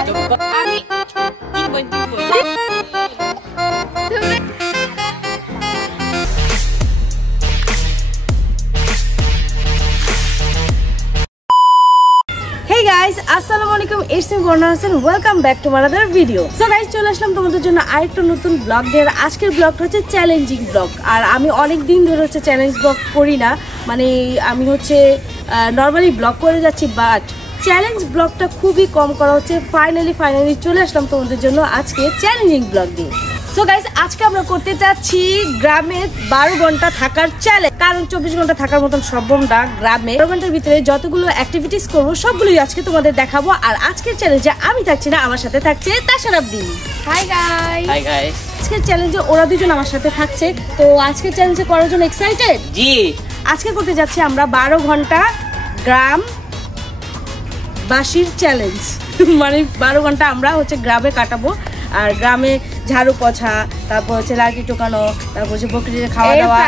আমি Hey guys, Assalamualaikum. It's me Borna Hassan. Welcome back to another video. So guys, চলে আসলাম তোমাদের জন্য আরেকটা নতুন ব্লগ নিয়ে। আজকের ব্লগটা হচ্ছে চ্যালেঞ্জিং ব্লগ। আর আমি অনেক দিন ধরে হচ্ছে চ্যালেঞ্জ ব্লগ করি না, মানে আমি হচ্ছে নরমালি ব্লগ করে যাচ্ছি, বাট চ্যালেঞ্জ ব্লগটা খুবই কম করা হচ্ছে। ফাইনালি চলে আসলাম তোমাদের জন্য আজকে চ্যালেঞ্জিং ব্লগ নিয়ে। সো গাইস, আজকে আমরা করতে চাচ্ছি গ্রামে 12 ঘন্টা থাকার চ্যালেঞ্জ। কারণ 24 ঘন্টা থাকার মতন সম্ভব না গ্রামে। 12 ঘন্টার ভিতরে যতগুলো অ্যাক্টিভিটিস করবো সবগুলোই আজকে তোমাদের দেখাবো। আর আজকের চ্যালেঞ্জে আমি থাকছি না, আমার সাথে থাকছে তাশারাফদিন। Hi guys. আজকের চ্যালেঞ্জে ওরা দুজন আমার সাথে থাকছে। তো আজকের চ্যালেঞ্জে করার জন্য এক্সাইটেড? জি। আজকে করতে যাচ্ছি আমরা 12 ঘন্টা গ্রাম বাসির চ্যালেঞ্জ। মানে 12 ঘন্টা আমরা হচ্ছে গ্রামে কাটাবো। আর গ্রামে ঝাড়ু পোছা, তারপর হচ্ছে লাঠি টোকানো, তারপর হচ্ছে বকরির খাওয়া দাওয়া,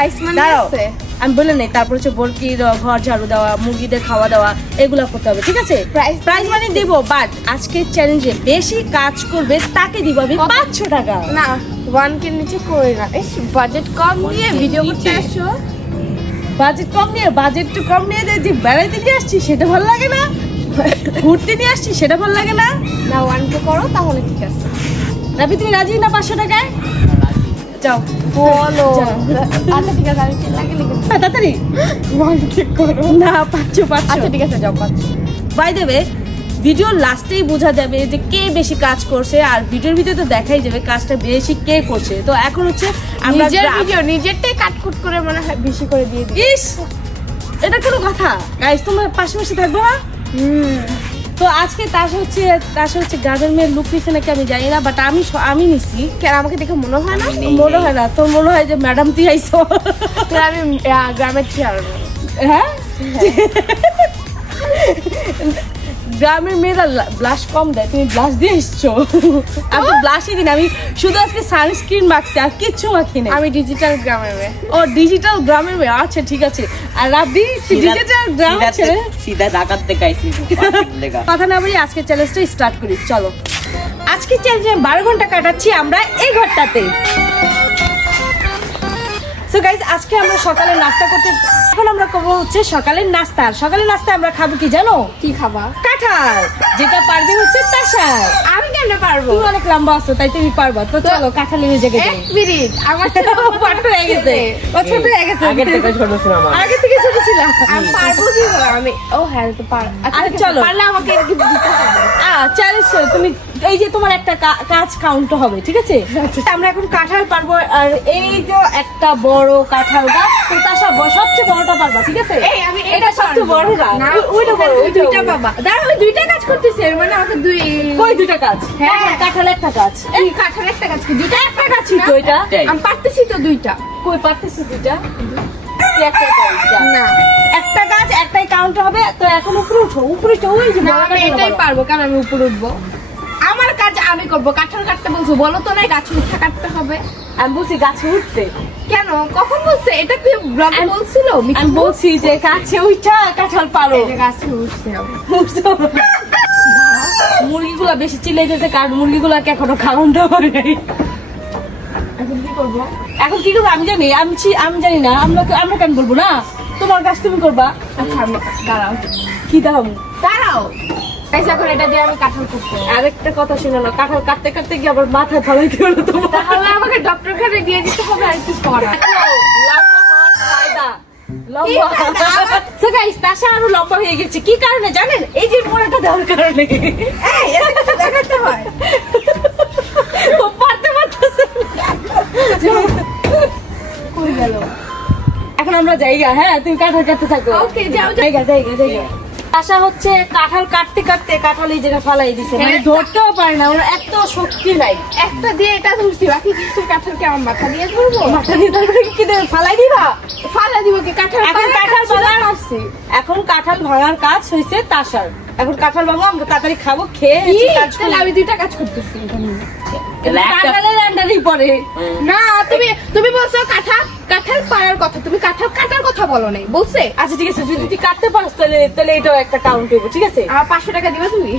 আমি বলে নেই, তারপর হচ্ছে বকরির ঘর ঝাড়ু দেওয়া, মুরগিদের খাওয়া দাওয়া, এগুলো করতে হবে, ঠিক আছে? প্রাইজ মানি দিব, বাট আজকের চ্যালেঞ্জে বেশি কাজ করবে তাকে দিব আমি 500 টাকা। না, 1K নিচে করি না। বাজেট কম নিয়ে ভিডিও করতে আসো। বাজেট কম নিয়ে যে বেড়াইতে নিয়ে আসছি সেটা ভালো লাগে না, ঘুরতে নিয়ে আসছি সেটা ভালো লাগে না। না, 1K করো তাহলে ঠিক আছে। রাবি, তুমি রাজি না 500 টাকায়? যাও বলো। আচ্ছা ঠিক আছে, আমি লাগে তাড়াতাড়ি 1K করো না, 500। আচ্ছা ঠিক আছে, যাও 500। বাই দ্য ওয়ে, ভিডিওর লাস্টেই বোঝা যাবে যে কে বেশি কাজ করছে, আর ভিডিওর ভিতরে তো দেখাই যাবে কাজটা বেশি কে করছে। তো এখন হচ্ছে আমরা নিজেরটাই কাটকুট করে মনে হয় বেশি করে দিয়ে দিই। ইস, এটা কোনো কথা? গাইস, তোমরা পাশাপাশি থাকবে না? তো আজকে তাসা হচ্ছে গ্রামের মেয়ের লুক নিচ্ছে নাকি আমি জানি না, বাট আমি নিছি। কেন আমাকে দেখে মনে হয় না? মনে হয় না তোর? মনে হয় যে ম্যাডাম তুই আইছো। আমি গ্রামের চেয়ার। হ্যাঁ, গ্রামের মেয়েরা ব্লাশ কম দেয়, তুমি ব্লাশ দিয়ে এসছো। আমি তো ব্লাশই দিন, আমি শুধু আজকে সানস্ক্রিন মাখছি, আর কিচ্ছু মাখি না। আমি ডিজিটাল গ্রামের মেয়ে। ও ডিজিটাল গ্রামের মেয়ে, আচ্ছা ঠিক আছে। আর রাবি ডিজিটাল গ্রাম ছেড়ে সিধা ঢাকার থেকে আইছি। কথা না বলি, আজকে চ্যালেঞ্জটা স্টার্ট করি, চলো। আজকে চ্যালেঞ্জে 12 ঘন্টা কাটাচ্ছি আমরা এই ঘরটাতে। সো গাইস, আজকে আমরা সকালে নাস্তা করতে, এখন আমরা করবো হচ্ছে সকালের নাস্তা। সকালের নাস্তা আমরা খাবো কি জানো? কি খাবা? কাঁঠাল, যেটা পারবে হচ্ছে তাশা। আমি কেমনে পারবো? তুমি অনেক লম্বা আছো, তাই তুমি পারবা। তো চলো কাঁঠালের জায়গায় যাই। 1 মিনিট, আমার পারতে হয়ে গেছে, ও ছোট হয়ে গেছে। আগে থেকে ছোট ছিল, আগে থেকে ছোট ছিল। আমি পারবো কি করে? আমি ও হ্যাঁ তো পার। আচ্ছা চলো, পারলে আমাকে কি দিতে হবে? চ্যালেঞ্জ তুমি, এই যে তোমার একটা কাজ কাউন্ট হবে, ঠিক আছে? আমরা এখন কাঁঠাল পারবো, আর এই যে একটা বড় কাঁঠাল গাছ, তো তাশা সবচেয়ে বড়টা পারবা, ঠিক আছে? এই আমি এটা সবচেয়ে বড় না, ওইটা বড়, ওই দুইটা বাবা। দাঁড়া, ওই দুইটা কাজ করতেছি, এর মানে আমাকে কই দুইটা কাজ? হ্যাঁ, কাঁঠাল একটা কাজ। এই কাঁঠাল একটা কাজ কি? দুইটা একটা কাজ তো এটা আমি পারতেছি তো দুইটা। কই পারতেছি দুইটা? একটা কাজ না, একটা কাজ একটাই কাউন্ট হবে। তো এখন উপরে উঠো, ওই যে না, আমি এটাই পারবো, কারণ আমি উপরে উঠবো। আমার কাজ আমি করবো। কাঁঠাল কাটতে বলছো, বলো তো নাই গাছ উঠা কাটতে হবে। আমি বলছি গাছে উঠতে। কেন, কখন বলছে? এটা কি ব্লগে বলছিল? আমি বলছি যে গাছে উঠা কাঁঠাল পারো। গাছে উঠছে মুরগিগুলা বেশি চিল্লাইতেছে, কারণ মুরগিগুলাকে এখনো খাওয়ানো হয় নাই। এখন কি করবো? এখন কি করবো আমি জানি, আমি জানি না। আমরা কেন বলবো না? তোমার কাজ তুমি করবা। আচ্ছা, আমি দাঁড়াও। কি দাঁড়াও। এখন এটা দিয়ে আমি কাঁঠাল করতে। আরেকটা কথা শুনো না, কাঁঠাল কাটতে কাটতে গিয়ে আবার মাথায় ফলাইতে হলো তোমার। তাহলে আমাকে ডক্টর খানে দিয়ে দিতে হবে, আর কিছু করা। লম্বা হওয়ার ফায়দা, লম্বা। সো গাইস, তাশা আরো লম্বা হয়ে গেছে। কি কারণে জানেন? এই যে মোড়াটা দেওয়ার কারণে। এই এটা কিছু দেখাতে হয়। ও পারতে পারতেছে কই গেল? এখন আমরা জায়গা, হ্যাঁ তুমি কাঁঠাল কাটতে থাকো। ওকে, যাও। জায়গা। তাশা হচ্ছে কাঁঠাল কাটতে কাটতে কাঁঠাল এই জায়গায় ফালাই দিছে, মানে ধরতেও পারে না, ওর এত শক্তি নাই। একটা দিয়ে এটা ধরছি, বাকি কিছু কাঁঠালকে আমার মাথা দিয়ে ধরবো। মাথা দিয়ে ধরবে কি? ফালাই দিবা? ফালা দিব কি? কাঁঠাল এখন কাঁঠাল ভাঙার কাজ হয়েছে তাশার। এখন কাঁঠাল ভাঙো, আমরা তাড়াতাড়ি খাবো, খেয়ে আমি দুইটা কাজ করতেছি। কাঁঠালের আন্ডারেই পড়ে না। তুমি বলছো কাঁঠাল পাড়ার কথা, তুমি কাঁঠাল কাটার কথা বলো নাই, বলছে? আচ্ছা ঠিক আছে, যদি তুই কাটতে পারস তাহলে এটাও একটা কাউন্ট হইব, ঠিক আছে? আর 500 টাকা দিবা তুমি?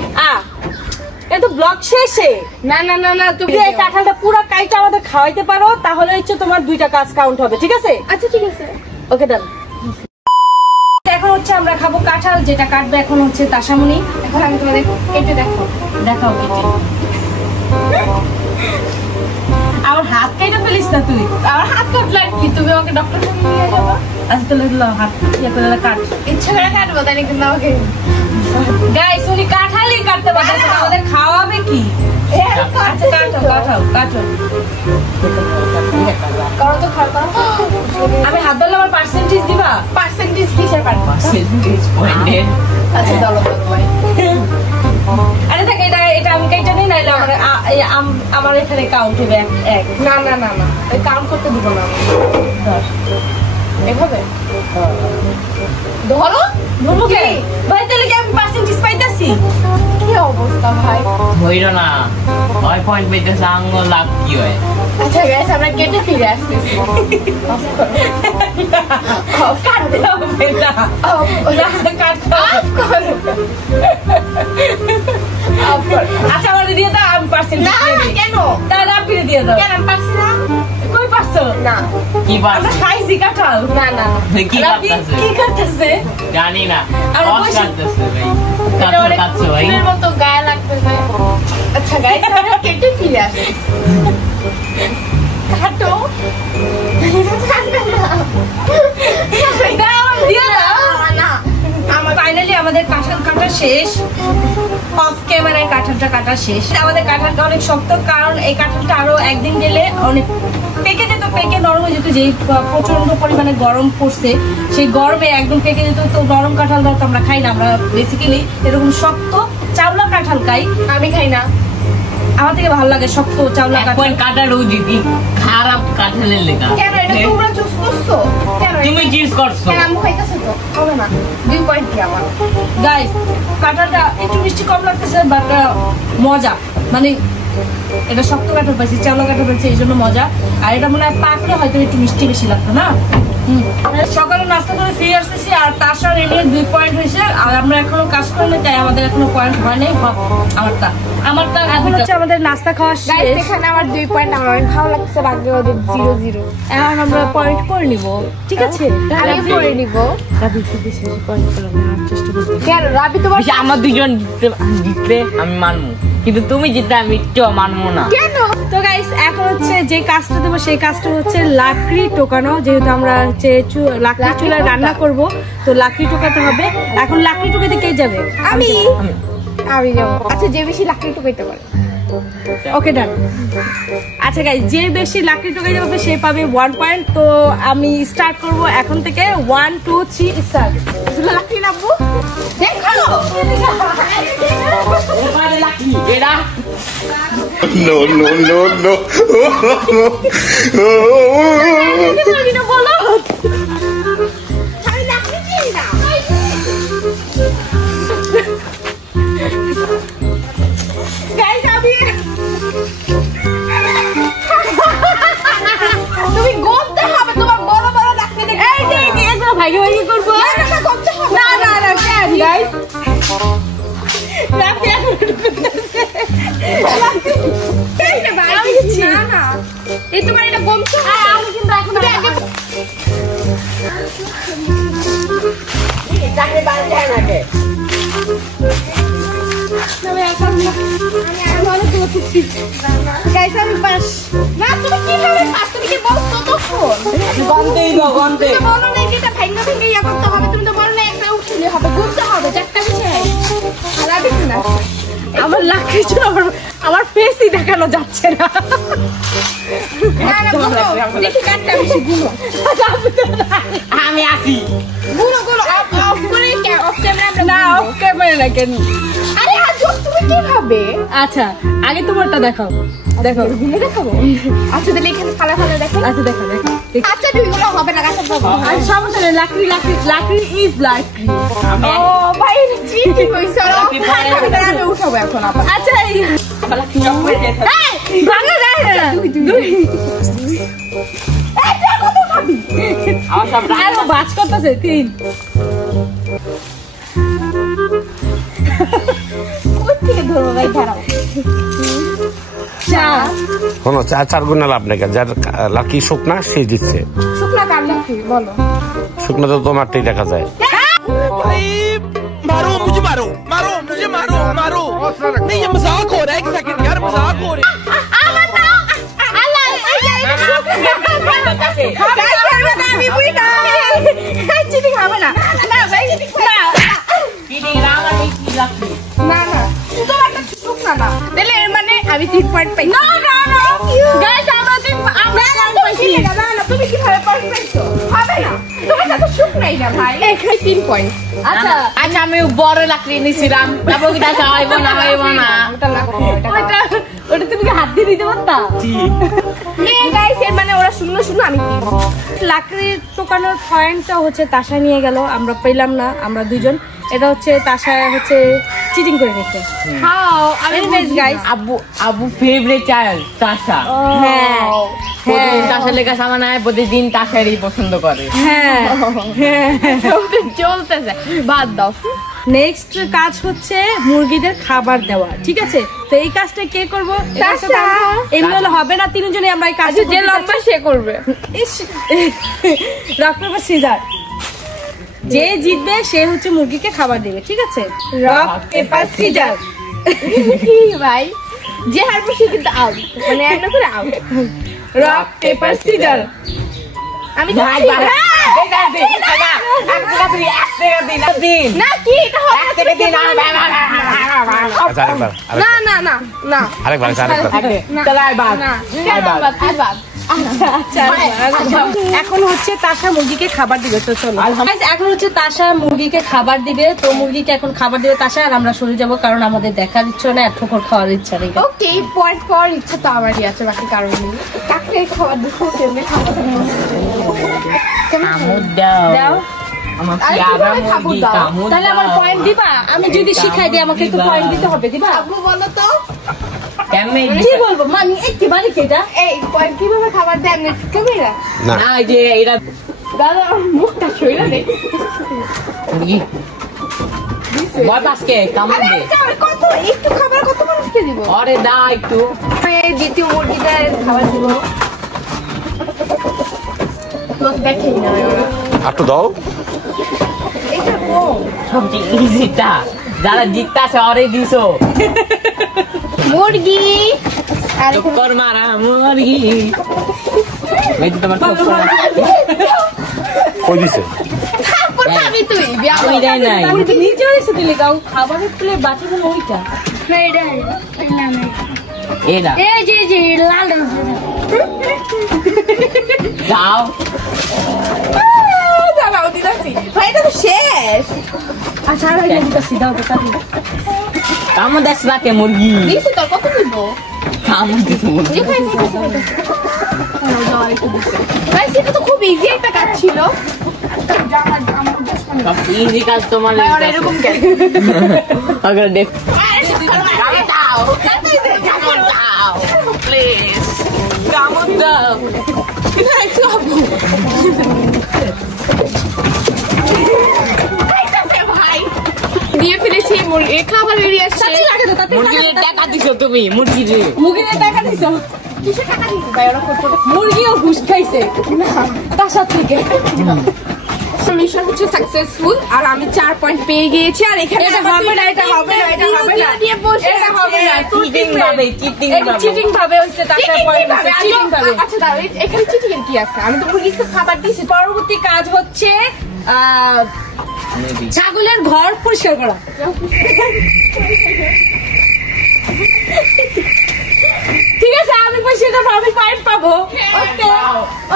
এই তো ব্লগ শেষে। না না না না, তুমি এই কাঁঠালটা পুরো কাইটা আমাদের খাওয়াইতে পারো, তাহলে হচ্ছে তোমার 2টা কাজ কাউন্ট হবে, ঠিক আছে? আচ্ছা ঠিক আছে, ওকে ডান। এখন হচ্ছে আমরা খাবো কাঁঠাল, যেটা কাটবে এখন হচ্ছে তাসামনি। এখন আমি তোমাদের কেটে দেখাও। দেখাও কেটে। আমার হাত কেটে ফেলিস না তুই। আমার হাত কাটলে আর কি, তুমি আমাকে ডক্টর সামনে নিয়ে যাবো? আচ্ছা তাহলে হাত ইয়ে করে কাট। ইচ্ছা করে কাটবো, তাই না? কিন্তু আমাকে গাইস উনি কাঁঠালই কাটতে পারে, আমাদের খাওয়াবে কি? আচ্ছা কাটো কাটো কাটো। করো তো, খাও করো। আমি হাত ধরলে আমার পার্সেন্টেজ দিবা? পার্সেন্টেজ কিসের কাটবো? আচ্ছা চলো ভাই। আরে থাকে, এটা আমি কেটে নিই, নাইলে আমার এখানে কাউন্ট হবে 1। না না না না, এই কাউন্ট করতে দিব না। এভাবে ধরো। ধরবো কে ভাই? তাহলে কি আমি পার্সেন্টেজ পাইতাছি? কি অবস্থা ভাই? হইল না, 6 পয়েন্ট পেতেছে, আঙ্গুল লাভ কি হয়? আচ্ছা গ্যাস, আমরা কেটে ফিরে আসতেছি। কাটতে হবে না, কাটতে হবে। আচ্ছা আমার দিয়ে দাও, আমি পার্সেন্টেজ না কেন? তাহলে আপনি দিয়ে দাও। কেন আমি পারছি না? কই পারছো? না কি আমরা পারছে? খাইছি কাঁঠাল। না না কি রাবি কাটতেছে? কি কাটতেছে? জানি না, আমরা কস বসে- কাটতেছে ভাই। এটা কাটতে অনেক কাটছে ভাই। কুকুরের মতো গায়ে লাগতেছে। আচ্ছা গাইস, আমরা কেটে ফিরে আসি। কাটো। ফাইনালি আমাদের কাঁঠাল কাটা শেষ। অফ ক্যামেরায় কাঁঠালটা কাটা শেষ। আমাদের কাঁঠালটা অনেক শক্ত, কারণ এই কাঁঠালটা আরো একদিন গেলে অনেক পেকে যেত, পেকে নরম হয়ে যেত। যেই প্রচন্ড পরিমাণে গরম পড়ছে, সেই গরমে একদম পেকে যেত। তো নরম কাঁঠালটা তো আমরা খাই না, আমরা বেসিক্যালি এরকম শক্ত চাওলা কাঁঠাল খাই। আমি খাই না, আমার থেকে ভালো লাগে শক্ত চাওলা এক কাঁঠাল। পয়েন্ট কাটার উচিত, খারাপ কাঠালের লেখা। কেন এটা তোমরা চুজ করছো? কেন তুমি চিজ করছো। কেন আমি খাইতেছি তো? হবে না, 2 পয়েন্ট কি আমার? গাইস কাঁঠালটা একটু মিষ্টি কম লাগতেছে, বাট মজা। মানে এটা শক্ত কাঁঠাল পাইছি, চাওলা কাঁঠাল পাইছি, এই জন্য মজা। আর এটা মনে হয় পাকলে হয়তো একটু মিষ্টি বেশি লাগতো না। সকালে নাস্তা করে ফিরে আসতেছি, আর তার সাথে এমনি 2 পয়েন্ট হয়েছে। আর আমরা এখনো কাজ করিনি, তাই আমাদের এখনো পয়েন্ট হয় নাই। আমারটা এখন হচ্ছে আমাদের নাস্তা খাওয়া গাইস শেষ। এখানে আমার 2 পয়েন্ট, আমার অনেক ভালো লাগছে। বাকি ওদের 0-0। এখন আমরা পয়েন্ট করে নিব, ঠিক আছে? আমি করে নিব। রাবি একটু বেশি বেশি পয়েন্ট করে নেওয়ার চেষ্টা করবো। কেন রাবি তোমার বেশি আমার দুজন জিতলে আমি মানবো, কিন্তু তুমি জিতলে আমি একটু মানবো না। কেন? তো গাইস এখন হচ্ছে যে কাজটা দেবো, সেই কাজটা হচ্ছে লাকড়ি টোকানো। যেহেতু আমরা হচ্ছে লাকড়ি চুলায় রান্না করব, তো লাকড়ি টোকাতে হবে। এখন লাকড়ি টোকাতে কে যাবে? আমি যাবো। আচ্ছা যে বেশি লাকড়ি টুকাইতে পারে। ওকে ডান। আচ্ছা গাইস, যে বেশি লাকড়ি টোকাই যাবে সে পাবে 1 পয়েন্ট। তো আমি স্টার্ট করব এখন থেকে। 1 2 3 স্টার্ট। লাকড়ি নাবো দেখো। এরা No, no, no, no. বলো আমি লাকড়ি চিনি না। গাইস আমি তুমি গলতে হবে, তোমার বড় বড় লাকড়ি দেখে। এই যে এগুলো ভাগে ভাগে করব। না গলতে হবে। না না না কেন গাইস? রাবি এখন এই না ভাই, আমি দিচ্ছি। না না, এই তোমার এটা গলতে হবে। আমি কিন্তু এখন আগে চাকরি বাড়ি যায় না কে? আমি এখন ভালো করে খুঁজছি। গাইস আমি পাস। না তুমি কিভাবে পাস? তুমি কি বলছো তখন? গন্তেই গো গন্তে। তুমি বলো না কি এটা ভাঙা ভেঙে ইয়া করতে হবে? তুমি তো বলো না একটা উঠলে হবে, ঘুরতে হবে, চারটা বিষয়। আর আগে না আমার লাকড়ি চুলা আমার ফেসই দেখানো যাচ্ছে না। না না গুলো দেখি কাটটা বেশি গুলো আমি আসি। গুলো অফ করে অফ ক্যামেরা আমরা না অফ ক্যামেরা না কেন? আরে আজ তুমি কিভাবে আচ্ছা আগে তোমারটা দেখাও। দেখো গুলো দেখাবো? আচ্ছা তাহলে এখানে ফালা ফালা দেখো। আচ্ছা দেখো দেখো। আচ্ছা দুইগুলো হবে না, গাছের পাবো। আর সমস্যা নেই, লাকড়ি লাকড়ি লাকড়ি ইজ লাকড়ি। ও ভাই চিঠি কইছো আমি উঠাবো এখন আবার। আচ্ছা এই ভাঙা যায় না। দুই আমার সব আরো বাজ করতেছে। 3 কোথা থেকে ধরবো ভাই, দাঁড়াও। কোনো চার গুণা লাভ নেই, যার লাকি শুকনা সে জিতছে। শুকনা কার নাকি বলো? শুকনা তো তোমারটাই দেখা যায়। मारो मुझे मारो मारो मुझे मारो मारो नहीं ये मजाक हो रहा है एक सेकंड यार मजाक हो रहा है মানে আমি 3 পয়েন্ট পাই। না না না গাইস আমরা পাইছি। না না তুমি কিভাবে পয়েন্ট পাইছো? হবে না, তুমি তো শুকনাই না ভাই। এখানে 3 পয়েন্ট। আচ্ছা আচ্ছা, আমি বড় লাকড়ি নিছিলাম, তারপর কি দেখা হইব না হইব না? ওটা তুমি কি হাত দিয়ে দিতে পারতা? এই গাইস এর মানে ওরা শূন্য শূন্য আমি 3। লাকড়ির টোকানোর পয়েন্টটা হচ্ছে তাসা নিয়ে গেল, আমরা পেলাম না, আমরা দুজন। এটা হচ্ছে তাসা হচ্ছে চিটিং করে নিতে। হাও আমি গাইস আব্বু আব্বু ফেভারিট চাইল্ড তাসা। হ্যাঁ প্রতিদিন তাসার লেখা সামান হয়, প্রতিদিন তাসারই পছন্দ করে। হ্যাঁ চলতেছে, বাদ দাও। নেক্সট কাজ হচ্ছে মুরগিদের খাবার দেওয়া, ঠিক আছে? তো এই কাজটা কে করবো? এমনি হলে হবে না, তিনজনে আমরা এই কাজ। যে লম্বা সে করবে। রক পেপার সিজার, যে জিতবে সে হচ্ছে মুরগিকে খাবার দেবে, ঠিক আছে? Rock paper scissor. কি ভাই, যে হারবে সে কিন্তু আউট, মানে একটা করে আউট। Rock paper scissor. আমি না কি এটা হবে না না না না আরেকবার এখন হচ্ছে তাসা মুরগিকে খাবার দিবে। তো চলো এখন হচ্ছে তাসা মুরগিকে খাবার দিবে। তো মুরগিকে এখন খাবার দিবে তাসা, আর আমরা সরে যাবো কারণ আমাদের দেখার ইচ্ছা না, আর ঠোকর খাওয়ার ইচ্ছা নেই। ওকে পয়েন্ট পাওয়ার ইচ্ছা তো আমারই আছে, বাকি কারণ নেই। কাকে খাবার দিবো, কেমনে খাবার দিবো? কামড় দাও দাও। আমার আর প্যারা কিভাবে খাবো মুরগি দাও? কামড় তাহলে আমার দাও। পয়েন্ট দিবা? আমি যদি শিখাই দিই আমাকে একটু পয়েন্ট দিতে হবে, দিবা? আব্বু বলো তো, কেমনে কি বলবো মানি একটি বাড়ি কেটা? এই পয়েন্ট কিভাবে খাবার দেয়? আমি কেমন না না এই যে এরা দাদা আমার মুখটা সইলা নেই। মুরগি ভয় পাসকে কামড় আরে দে। এটা আমি কত একটু খাবার কত মানুষকে দিব? আরে দা একটু। এই দ্বিতীয় মুরগিটার খাবার দিব। তো দেখেই না একটু দাও। এটা কম। সবচেয়ে ইজিটা যারা জিততাছে অরে দিছো। মুরগি আর টক্কর মারা মুরগি। এই যে তোমার টক্কর কই দিছে? তারপর খাবি তুই আমি দেয় নাই। মুরগি নিচে এসে দিলে গাও খাবারের প্লেট বাটিগুলো ওইটা। এরা এই যে লাল যাও দাঁড়াও দিদাসি ভাই এটা তো শেষ। আচ্ছা আর হইলে দিটা সিধা হবে তাহলে। কামড় দেশ রাখে মুরগি। দিছি তো কত দিব? কামড় দিতে মুরগি। যেখানে ভাই সেটা তো খুব ইজি একটা কাজ ছিল। সব ইজি কাজ তোমার ভাই ওরা এরকম কেন? আগে দেখ দাও কামড় দাও প্লিজ কামড় দাও। ভাই দিয়ে ফেলেছি মুরগি খাবার বেরিয়ে আসছে। মুরগির টাকা দিছো তুমি মুরগি রে। মুরগির টাকা দিছো? কিসের টাকা দিছি ভাই ওরা কত? মুরগিও ঘুষ খাইছে তার সাথে থেকে। মিশন হচ্ছে সাকসেসফুল আর আমি 4 পয়েন্ট পেয়ে গিয়েছি। আর এখানে এটা হবে না, এটা হবে না, এটা হবে না। দিয়ে বসে এটা হবে না। চিটিং ভাবে চিটিং এটা চিটিং ভাবে হইছে তাসা পয়েন্ট হইছে চিটিং ভাবে। আচ্ছা দাঁড়াও এখানে চিটিং এর কি আছে? আমি তো মুরগিকে খাবার দিয়েছি। পরবর্তী কাজ হচ্ছে ছাগলের ঘর পরিষ্কার করা। ঠিক আছে আমি পরিষ্কার করবো, আমি পয়েন্ট পাবো। ওকে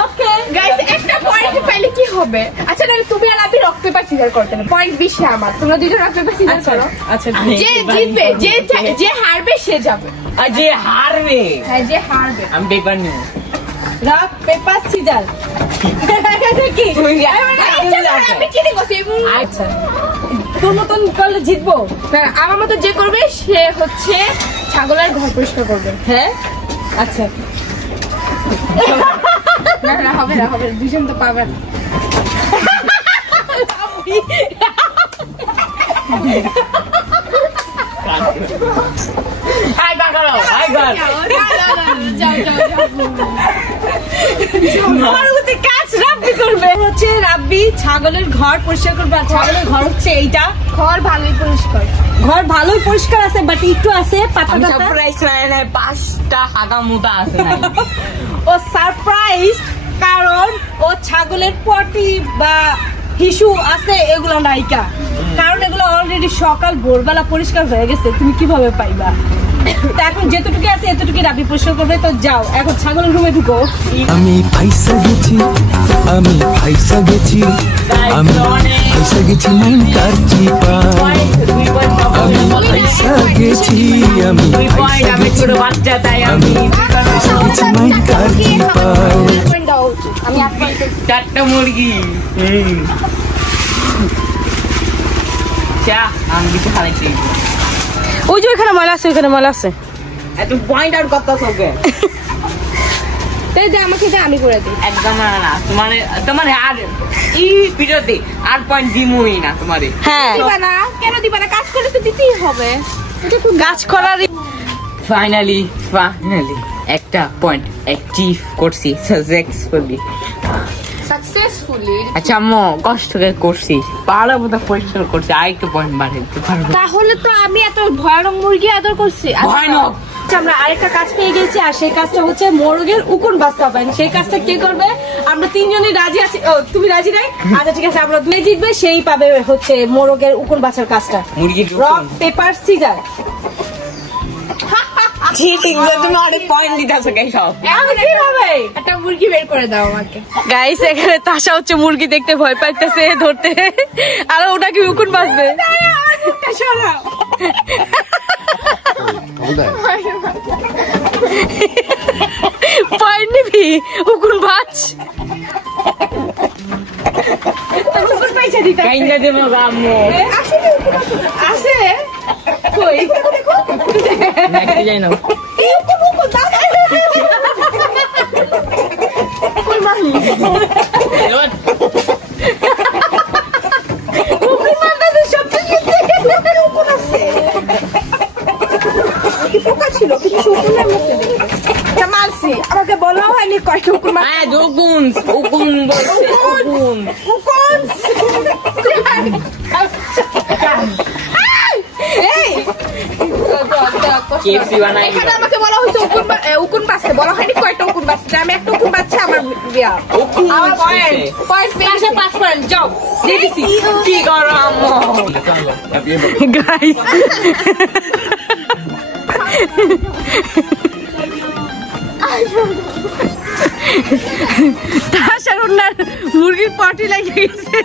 ওকে গাইস একটা পয়েন্ট পাইলে কি হবে? আচ্ছা না তুমি আর আমি রক পেপার সিজার করতে না, পয়েন্ট 20 আমার। তোমরা দুজন রক পেপার সিজার করো। আচ্ছা যে জিতবে যে হারবে সে যাবে। আর যে হারবে হ্যাঁ যে হারবে। আমি পেপার নিব। রক পেপার সিজার কি? আমি চিটিং করছি। আচ্ছা তোর মতন করলে জিতবো? হ্যাঁ আমার মতো যে করবে সে হচ্ছে ছাগলের ঘর পরিষ্কার করবে। হ্যাঁ আচ্ছা না না হবে না, হবে দুজন তো পাবে না। হাই বার করো, হাই বার। পরবর্তী কাজ রাব্বি করবে। হচ্ছে রাব্বি ছাগলের ঘর পরিষ্কার করবে। আর ছাগলের ঘর হচ্ছে এইটা। ঘর ভালোই পরিষ্কার, ঘর ভালোই পরিষ্কার আছে, বাট একটু আছে পাতা আমি পাতা। সারপ্রাইজ নাই, 5টা হাগা মুতা আছে নাই। ও সারপ্রাইজ কারণ ও ছাগলের পটি বা হিসু আছে এগুলো নাইকা, কারণ এগুলো অলরেডি সকাল ভোরবেলা পরিষ্কার হয়ে গেছে। তুমি কিভাবে পাইবা? তো এখন যেটুকু আছে এতটুকু রাব্বি পরিষ্কার করবে। তো যাও এখন ছাগলের রুমে ঢুকো। আমি ফাইসা গেছি, আমি ফাইসা গেছি, আমি ফাইসা গেছি মাইন কারচি পায়, আমি ফাইসা গেছি, আমি ফাইসা আমি গেছি, ছোট বাচ্চা তাই আমি ফাইসা গেছি মাইন কারচি পায়। আমি 8 পয়েন্ট 4টা মুরগি। চা আমি কিছু খাইছি। ওই যে ওইখানে ময়লা আছে, ওইখানে ময়লা আছে। এত পয়েন্ট আউট করতেছ ওকে। তাই দে আমাকে, দে আমি করে দিই। একদম না, তোমার আর এই ভিডিওতে আর পয়েন্ট দিমই না তোমারে। হ্যাঁ দিবা না কেন দিবা না? কাজ করলে তো দিতেই হবে। গাছ করার ফাইনালি একটা পয়েন্ট অ্যাচিভ করছি সাকসেসফুলি। আচ্ছা আম্মু কষ্ট করে করছি, পাড়া বোধা পরিষ্কার করছি, আর একটু পয়েন্ট বাড়াইতে পারবো। তাহলে তো আমি এত ভয়ানক মুরগি আদর করছি। ভয়ানক। আমরা আরেকটা কাজ পেয়ে গেছি, আর সেই কাজটা হচ্ছে মোরগের উকুন বাঁচতে হবে। সেই কাজটা কে করবে? আমরা 3 জনই রাজি আছি। ও তুমি রাজি নাই? আচ্ছা ঠিক আছে, আমরা 2 জিতবে, সেই পাবে হচ্ছে মোরগের উকুন বাঁচার কাজটা। মুরগি রক পেপার সিজার। চিটিং তুমি অনেক পয়েন্ট দিতেছো কেন সব? আমি কিভাবে? একটা মুরগি বের করে দাও আমাকে। গাইস এখানে তাশা হচ্ছে মুরগি দেখতে ভয় পাইতেছে ধরতে, আর ওটা কি উকুন বাঁচবে? পয়েন্ট নিবি? উকুন বাঁচ। উকুন পাইছে দিতে কাইন্দা দেবো আম্মু। আছে কই? দেখতে যাই না। মারছি, আমাকে বলা হয়নি কয়টা উকুন মারছি। হ্যাঁ উকুন উকুন বলছে উকুন। কেএফসি বানাই। এখানে আমাকে বলা হয়েছে উকুন বাঁচতে, বলা হয়নি কয়টা উকুন বাঁচতে। আমি একটা উকুন বাঁচছে আমার বিয়া। আমার পয়েন্ট পয়েন্ট পেয়েছে। 5 পয়েন্ট। যাও দিয়ে দিছি। কি করো আম্মু? গাইস তাশার ওনার মুরগির পটি লেগে গেছে।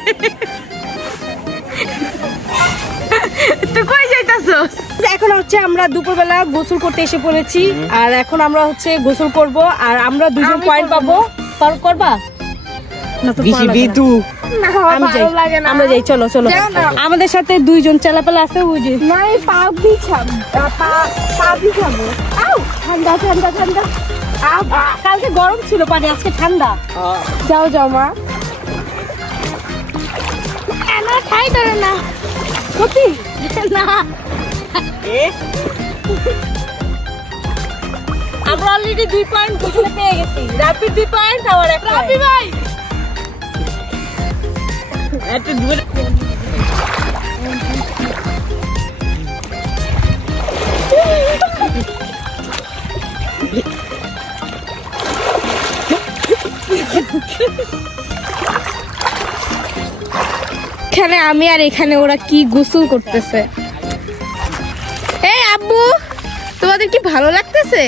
তো কই যাইতাছস? এখন হচ্ছে আমরা দুপুরবেলা গোসল করতে এসে পড়েছি, আর এখন আমরা হচ্ছে গোসল করব, আর আমরা 2 জন পয়েন্ট পাবো। করবা না তো? বিদু আমি যাই, আমরা যাই, চলো চলো। আমাদের সাথে 2 জন চেলাপেলা আছে। ওই যে নাই পা বিছাবো, পা বিছাবো। আউ ঠান্ডা ঠান্ডা ঠান্ডা। কালকে গরম ছিল পানি, আজকে ঠান্ডা। যাও যাও মা। না খাই ধরে না সত্যি না, আমরা অলরেডি 2 পয়েন্ট গোসলে পেয়ে গেছি। রাব্বি 2 পয়েন্ট, আর এক রাব্বি ভাই এত দূর। এখানে আমি আর এখানে ওরা কি গোসল করতেছে। এই আব্বু, তোমাদের কি ভালো লাগতেছে?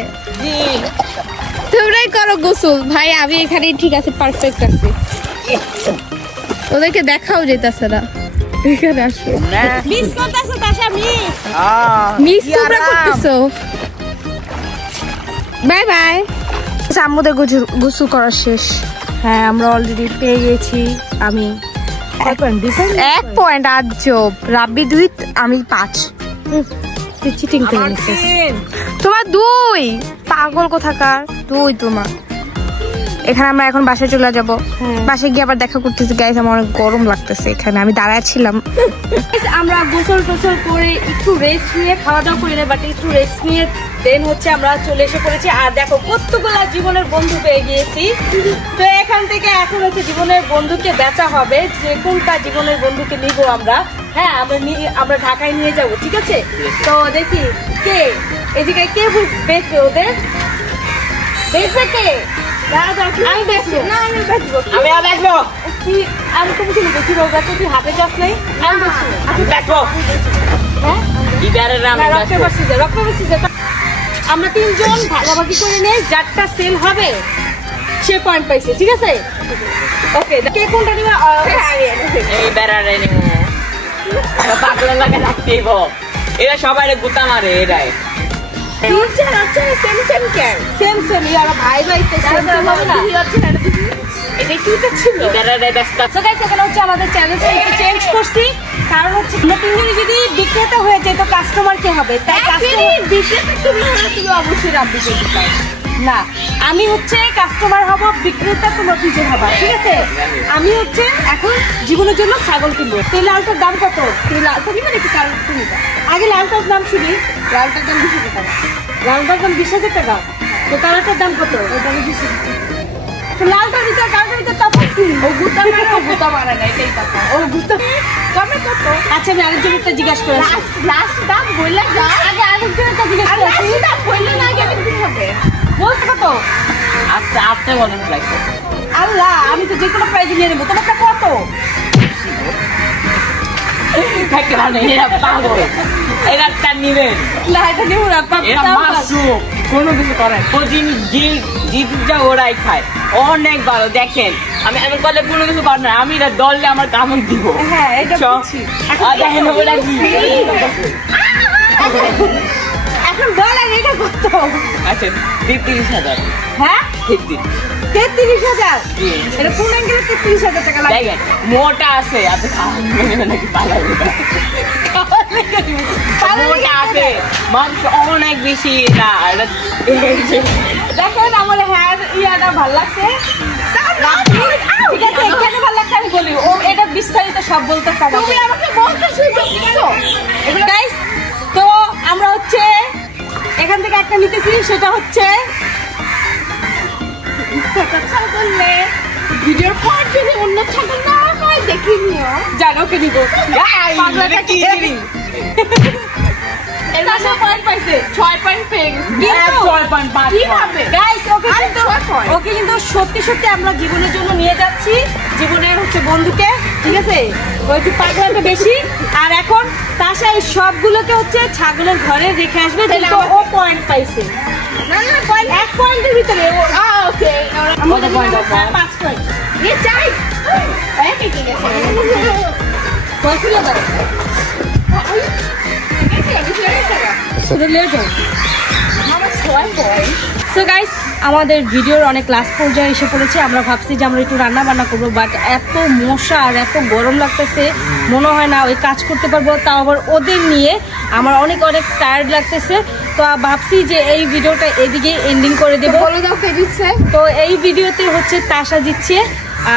তোমরাই করো গোসল ভাই, আমি এখানে ঠিক আছে, পারফেক্ট আছি। ওদেরকে দেখাও যেতেছে না। এখানে আসো। মিস করতেছো তাশা, মিস তোমরা করতেছো। Bye bye. আমাদের গোসল করা শেষ। হ্যাঁ আমরা অলরেডি পেয়ে গেছি। আমি 1 পয়েন্ট। আজব। রাব্বি 2, আমি 5। তুই চিটিং করে নিছিস। তোমার 2 পাগল কোথাকার। 2 তোমার। এখানে আমরা এখন বাসায় চলে যাব। বাসায় গিয়ে আবার দেখা করতেছি। গাইস আমার অনেক গরম লাগতেছে, এখানে আমি দাঁড়ায় ছিলাম। আমরা গোসল টোসল করে একটু রেস্ট নিয়ে খাওয়া দাওয়া করি না, বাট একটু রেস্ট নিয়ে দেন হচ্ছে আমরা চলে এসে পড়েছি। আর দেখো কতগুলা জীবনের বন্ধু পেয়ে গিয়েছি। তো এখান থেকে এখন হচ্ছে জীবনের বন্ধুকে বেচা হবে, যে কোনটা জীবনের বন্ধুকে নিব আমরা। হ্যাঁ আমরা ঢাকায় নিয়ে যাব, ঠিক আছে? তো দেখি কে এদিকে কে বেচবে, ওদের বেচবে কে? আমি বেচবো না, আমি বেচবো। আমি তো বুঝি দেখি রোগা তো তুই হাতে যাস নাই, আমি বেচবো। হ্যাঁ আমরা 3 জন ভাগাভাগি করে নেই, যারটা সেল হবে সে পয়েন্ট পাইছে, ঠিক আছে? ওকে, কে কোনটা নিবে? এই বেড়ারে নিমু পাগলা লাগে রাখতেইব, এরা সবাই গুতা মারে। এরাই আমাদের চ্যালেঞ্জটা একটু চেঞ্জ করছি, কারণ হচ্ছে আমরা 3 জনে যদি বিক্রেতা হয়ে যায় তো কাস্টমার কে হবে? তাই তুমি অবশ্যই রাব্বি করতে পারো না। আমি হচ্ছে কাস্টমার হব, বিক্রেতা তোমরা 2 জন হবা, ঠিক আছে? আমি হচ্ছে এখন জীবনের জন্য ছাগল কিনবো। তো লালটার দাম কত? লালটা নিবে নাকি কালোটা নিবে? আগে লালটার দাম শুনি। লালটার দাম 20,000 টাকা। লালটার দাম 20,000 টাকা। তো কালোটার দাম কত? ওটা 20,000 টাকা। তো লালটার ভিতর কালোটার ভিতর তফাৎ কি? ও গুতা মারা না, এটাই কথা। ও গুতা কমে কত? আচ্ছা আমি আরেকজনটা জিজ্ঞাসা করে লাস্ট দাম বললে যা। আগে আরেকজনটা জিজ্ঞাসা করে লাস্ট দাম বললে না, আগে আমি কি হবে বলছ কত? আচ্ছা আপনি বলেন প্রাইস। আল্লাহ, আমি তো যে কোনো প্রাইজ নিয়ে নেবো। তোমারটা কত? থাকতে পারে এরা পাগল, এরা তার নিবেন না, এটা নেব না। এরা মাসুক, কোনো কিছু করে প্রতিদিন জিত যা ওরাই খায়, অনেক ভালো। দেখেন আমি এমন করলে কোনো কিছু পার না, আমি এটা দললে আমার কামড় দিব। হ্যাঁ এটা বুঝছি। দেখেন ওরা কি এখন বলেন এটা কত? আচ্ছা 33,000। হ্যাঁ 33,000। এটা কোন অ্যাঙ্গেলে 33,000 টাকা লাগে? দেখেন মোটা আছে, আপনি খাওয়ান নাকি পালাবে? মোটা আছে, মাংস অনেক বেশি। না দেখেন আমার হেয়ার ইয়াটা ভালো লাগছে, ঠিক আছে? এখানে ভালো লাগছে আমি বলি, ও এটা বিস্তারিত সব বলতে চাই। তুমি আমাকে বলতে সুযোগ দিছো। গাইস তো আমরা হচ্ছে এখান থেকে একটা নিতেছি, সেটা হচ্ছে ভিডিওর পর যদি অন্য ছাগল না হয় দেখি নিও, জানো কে নিব। পাগলাটা কি করি? এর মাসে পয়েন্ট পাইছে 6 পয়েন্ট পেয়ে গেছে। 6.5 কি হবে গাইস? ওকে কিন্তু সত্যি সত্যি আমরা জীবনের জন্য নিয়ে যাচ্ছি, জীবনের হচ্ছে বন্ধুকে, ঠিক আছে? ওই একটু পাগলাটা বেশি। আর এখন তাসা এই সবগুলোকে হচ্ছে ছাগলের ঘরে রেখে আসবে, যেহেতু ও পয়েন্ট পাইছে। না না, পয়েন্ট 1 পয়েন্টের ভিতরে। ওকে, আমাদের 5 পয়েন্ট এ চাই। এই কি গেছে? কত ছিল দাও? সো গাইস আমাদের ভিডিওর অনেক লাস্ট পর্যায়ে এসে পড়েছে। আমরা ভাবছি যে আমরা একটু রান্না বান্না করবো, বাট এত মশা আর এত গরম লাগতেছে, মনে হয় না ওই কাজ করতে পারবো, তাও আবার ওদের নিয়ে। আমার অনেক টায়ার্ড লাগতেছে, তো ভাবছি যে এই ভিডিওটা এদিকে এন্ডিং করে দেবো। তো এই ভিডিওতে হচ্ছে তাসা জিতছে,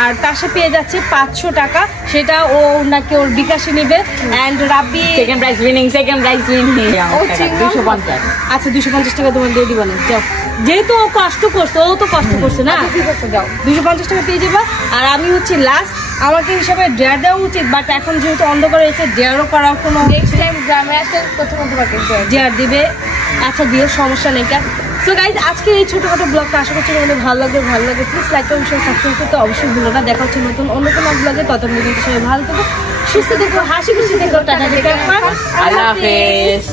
আর তাসা পেয়ে যাচ্ছে 500 টাকা, সেটা ও নাকি ওর বিকাশে নিবে। And Rabbi second prize winning 250। আচ্ছা 250 টাকা তোমার দিয়ে দিবা না, যাও। যেহেতু ও কষ্ট করছে, ও তো কষ্ট করছে না, ঠিক আছে যাও 250 টাকা পেয়ে যাবা। আর আমি হচ্ছে লাস্ট, আমাকে হিসাবে ডেয়ার দেওয়া উচিত, বাট এখন যেহেতু অন্ধকার হয়েছে ডেয়ারও করার কোনো, নেক্সট টাইম গ্রামে আসলে প্রথমে তোমাকে ডেয়ার দিবে। আচ্ছা দিও, সমস্যা নেই। সো গাইজ আজকে এই ছোটখাটো ব্লগটা আশা করছি তোমাদের ভালো লাগে। প্লিজ লাইক করুন, সাবস্ক্রাইব করতে অবশ্যই ভুলো না। দেখা হচ্ছে নতুন অন্য কোনো ব্লগে, ততক্ষণ পর্যন্ত সবাই ভালো থেকো, সুস্থ থেকো, হাসি খুশি থেকো। টাটা, আল্লাহ হাফেজ।